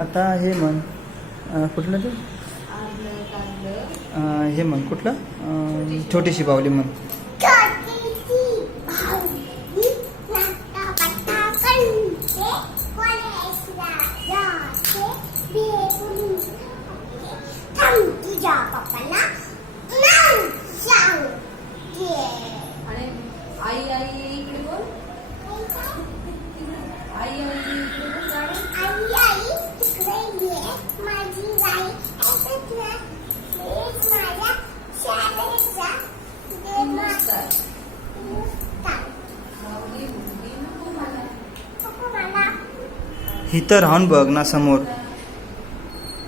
आता हे म्हण कुठलं ते हे म्हण कुठलं छोटीशी बाहुली म्हण. तुझ्या पप्पाला आई आई इकडे बोल. आई आई इकडे बोल. आई आई तिकडे ये माझी गाई ऐकत ना. माझ्या शाळेचा इथं राहून बघ ना समोर.